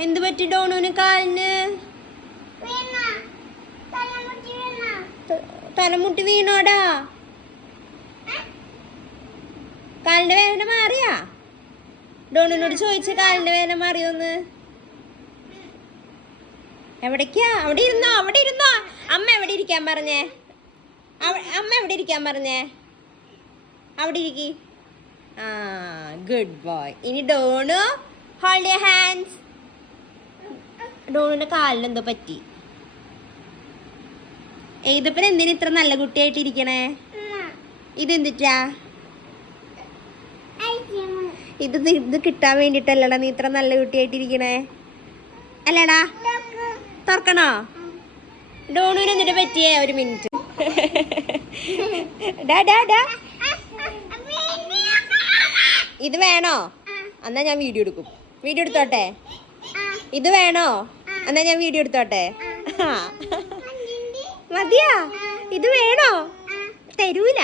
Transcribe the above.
എന്ത് പറ്റി ഡോണുവിന് കാലിന്? തലമുട്ടി വീണോടാ? കാലിന്റെ വേദന മാറിയാ? ഡോണുവിനോട് ചോദിച്ച കാലിന്റെ വേദന മാറിയോന്ന്? എവിടേക്കാ? അവിടെ ഇരുന്നോ. അമ്മ എവിടെ ഇരിക്കാൻ പറഞ്ഞേ? അവിടെ ഇരിക്കി. ആ, ഗുഡ് ബോയ്. ഇനി ഡോണു, ഹോൾഡ് യുവർ ഹാൻഡ്സ്. ഡോണുവിന്റെ കാലിന് എന്തോ പറ്റി? ഇതിപ്പോ എന്തിനാ ഇത്ര നല്ല കുട്ടിയായിട്ട് ഇരിക്കണേ? ഇതെന്തിട്ടാ? ഇത് കിട്ടാൻ വേണ്ടിട്ടല്ലടാ നീ ഇത്ര നല്ല കുട്ടിയായിട്ടിരിക്കണേ, അല്ലടാ? തുറക്കണോ? ഡോണുവിന് എന്നിട്ട് പറ്റിയേ? ഒരു മിനിറ്റ്. ഇത് വേണോ? എന്നാ ഞാൻ വീഡിയോ എടുക്കും. വീഡിയോ എടുത്തോട്ടെ? ഇത് വേണോ? എന്നാ ഞാൻ വീഡിയോ എടുത്തോട്ടെ? മതിയാ? ഇത് വേണോ? തരൂല.